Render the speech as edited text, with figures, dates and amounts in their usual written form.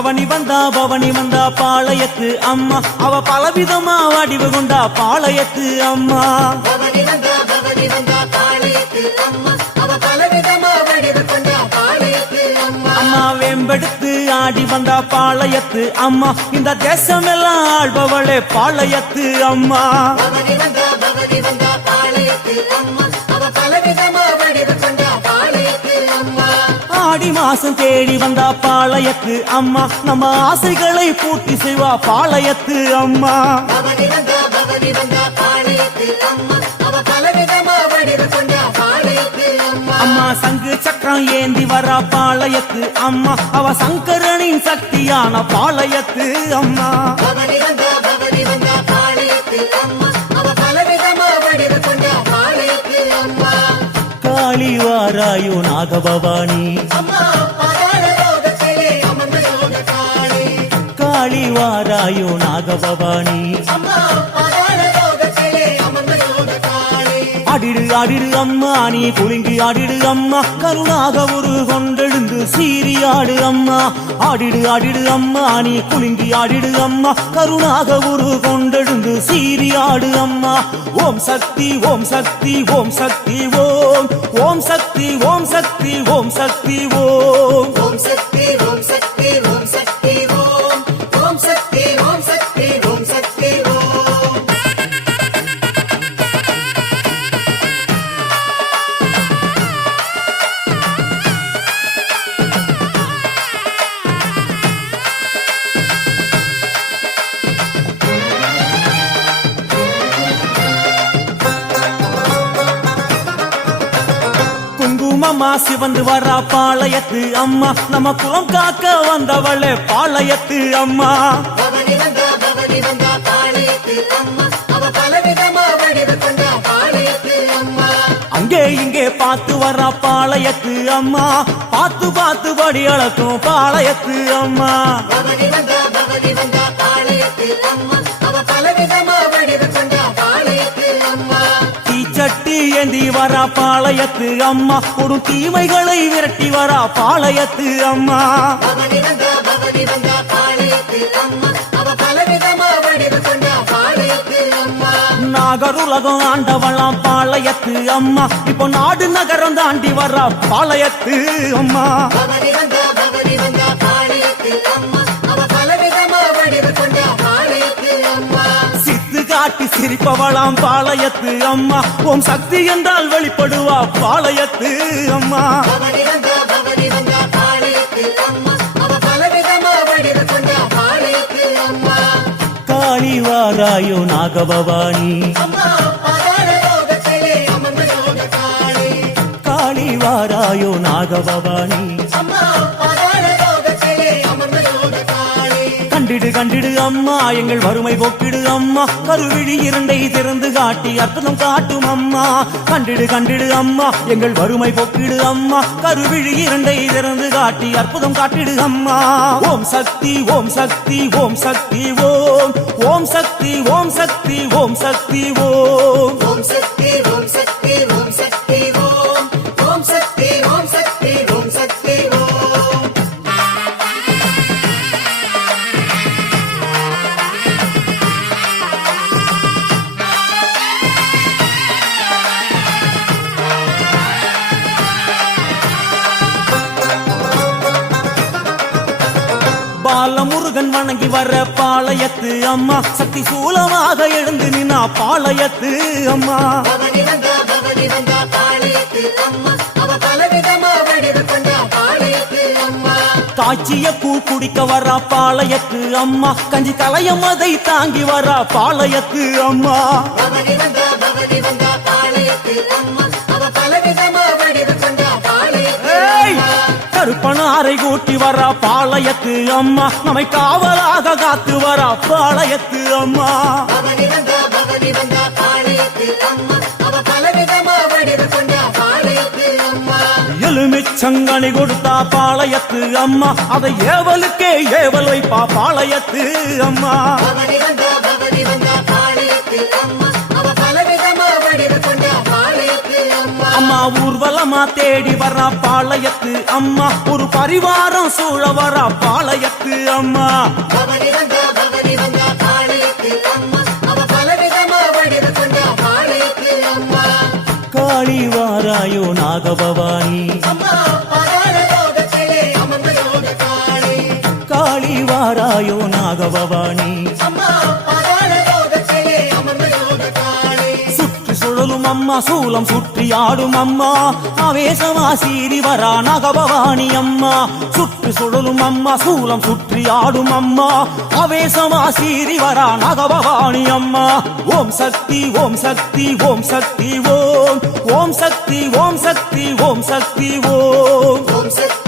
பவனி வந்தா பாளையத்து அம்மா அவ பலவிதமா வடிவு கொண்டா பாளையத்து அம்மா பவனி வந்தா பாளையத்து அம்மா அவ பலவிதமா வடிவு கொண்டா பாளையத்து அம்மா அம்மா வேம்பெடுத்து ஆடி வந்தா பாளையத்து அம்மா இந்த தேசமெல்லாம் ஆள்பவளே பாளையத்து அம்மா பவனி வந்தா பாளையத்து அம்மா அவ பலவிதமா வடிவு கொண்டா பாளையத்து அம்மா ஆடி மாசம் தேடி வந்தா பாளையத்து அம்மா நம்ம ஆசைகளை பூர்த்தி செய்வா பாளையத்து அம்மா பவனி வந்தா பாளையத்து அம்மா அவ பலவிதமா வடிவு கொண்டா பாளையத்து அம்மா அம்மா சங்கு சக்கரம் ஏந்தி வரா பாளையத்து அம்மா அவ சங்கரனின் சக்தியான பாளையத்து அம்மா பவனி வந்தா பாளையத்து அம்மா அவ பலவிதமா வடிவு கொண்டா பாளையத்து அம்மா காளி வாராயோ நாகபவானி அம்மா பாதாள லோகத்திலே அமர்ந்த யோக காளி காளி வாராயோ நாகபவானி அம்மா பாதாள லோகத்திலே அமர்ந்த யோக காளி ஆடிடு அம்மா நீ குலுங்கி ஆடிடு அம்மா கருணாக ஒரு கொண்டெழுந்து சீறி ஆடு அம்மா ஆடிடு அம்மா நீ குலுங்கி ஆடிடு அம்மா கருணாக ஒரு கொண்டெழுந்து சீறி ஆடு அம்மா ஓம் சக்தி ஓம் சக்தி ஓம் சக்தி ஓம் ஓம் சக்தி ஓம் சக்தி ஓம் சக்தி ஓம் ஓம் சக்தி ஓம் சக்தி ஓம் சக்தி ஓம் ஓம் சக்தி ஓம் சக்தி ஓம் சக்தி ஓம் குங்குமமா சிவந்து வரா பாளையத்து அம்மா நம்ம குலம் காக்க வந்தவளே பாளையத்து அம்மா பவனி வந்தா பாளையத்து அம்மா அவ பலவிதமா வடிவு கொண்டா பாளையத்து அம்மா அங்கே இங்கே பார்த்து வரா பாளையத்து அம்மா பார்த்து படி அளக்கும் பாளையத்து அம்மா பவனி வந்தா பாளையத்து அம்மா அவ பலவிதமா வடிவு கொண்டா பாளையத்து அம்மா தீச்சட்டி ஏந்தி வரா பாளையத்து அம்மா ஒரு தீமைகளை விரட்டி வரா பாளையத்து அம்மா பவனி வந்தா பாளையத்து அம்மா அவ பலவிதமா வடிவு கொண்டா பாளையத்து அம்மா நாகருலகம் ஆண்டவளாம் பாளையத்து அம்மா இப்போ நாடு நகரம் தாண்டி வரா பாளையத்து அம்மா பவனி வந்தா பாளையத்து அம்மா அவ பலவிதமா வடிவு கொண்டா பாளையத்து அம்மா சித்து காட்டி சிரிப்பவளாம் பாளையத்து அம்மா ஓம் சக்தி என்றால் வெளிப்படுவா பாளையத்து அம்மா பவனி வந்தா பாளையத்து அம்மா அவ பலவிதமா வடிவு கொண்டா பாளையத்து அம்மா காளி வாராயோ நாகபவானி அம்மா பாதாள லோகத்திலே அமர்ந்த யோக காளி காளி வாராயோ நாகபவானி அம்மா பாதாள லோகத்திலே அமர்ந்த யோக காளி கண்டிடு அம்மா எங்கள் வறுமை போக்கிடு அம்மா கருவிழி இரண்டை திறந்து காட்டி அற்புதம் காட்டும் அம்மா கண்டிடு அம்மா எங்கள் வறுமை போக்கிடு அம்மா கருவிழி இரண்டை திறந்து காட்டி அற்புதம் காட்டிடு அம்மா ஓம் சக்தி ஓம் சக்தி ஓம் சக்தி ஓம் ஓம் சக்தி ஓம் சக்தி ஓம் சக்தி ஓம் ஓம் சக்தி ஓம் சக்தி ஓம் சக்தி ஓம் ஓம் சக்தி ஓம் சக்தி ஓம் சக்தி ஓம் பாலமுருகன் வணங்கி வர பாளையத்து அம்மா சக்தி சூலமாக எழுந்து நின்னா பாளையத்து அம்மா பவனி வந்தா பாளையத்து அம்மா அவ பலவிதமா வடிவு கொண்டா பாளையத்து அம்மா காட்சிய பூ குடிக்க வரா பாளையத்து அம்மா கஞ்சி கலையம் அதை தாங்கி வரா பாளையத்து அம்மா பவனி வந்தா பாளையத்து அம்மா அவ பலவிதமா வடிவு கொண்டா பாளையத்து அம்மா கருப்பன அறை கூட்டி வரா பாளையத்து அம்மா நம்மை காவலாக காத்து வரா பாளையத்து அம்மா பவனி வந்தா பாளையத்து அம்மா அவ பலவிதமா வடிவு கொண்டா பாளையத்து அம்மா எலுமிச்சங்கனி கொடுத்தா பாளையத்து அம்மா அதை ஏவலுக்கே ஏவல் வைப்பா பாளையத்து அம்மா பவனி வந்தா பாளையத்து அம்மா அவ பலவிதமா வடிவு கொண்டா பாளையத்து அம்மா அம்மா ஊர்வலமா தேடி வர்றா பாளையத்து அம்மா ஒரு பரிவாரம் சூழ வரா பாளையத்து அம்மா பவனி வந்தா பாளையத்து அம்மா அவ பலவிதமா வடிவ கொண்டா பாளையத்து அம்மா காளி வாராயோ நாகபவானி அம்மா பாதாள லோகத்திலே அமர்ந்த யோக காளி காளி வாராயோ நாகபவானி அம்மா பாதாள லோகத்திலே அமர்ந்த யோக காளி சுற்றி சுழலும் அம்மா சூலம் சுற்றி ஆடும் அம்மா ஆவேசமா சீறி வரா நாகபவானி அம்மா சுற்றி சுழலும் அம்மா சூலம் சுற்றி ஆடும் அம்மா ஆவேசமா சீறி வரா நாகபவானி அம்மா ஓம் சக்தி ஓம் சக்தி ஓம் சக்தி ஓம் ஓம் சக்தி ஓம் சக்தி ஓம் சக்தி ஓம் ஓம் சக்தி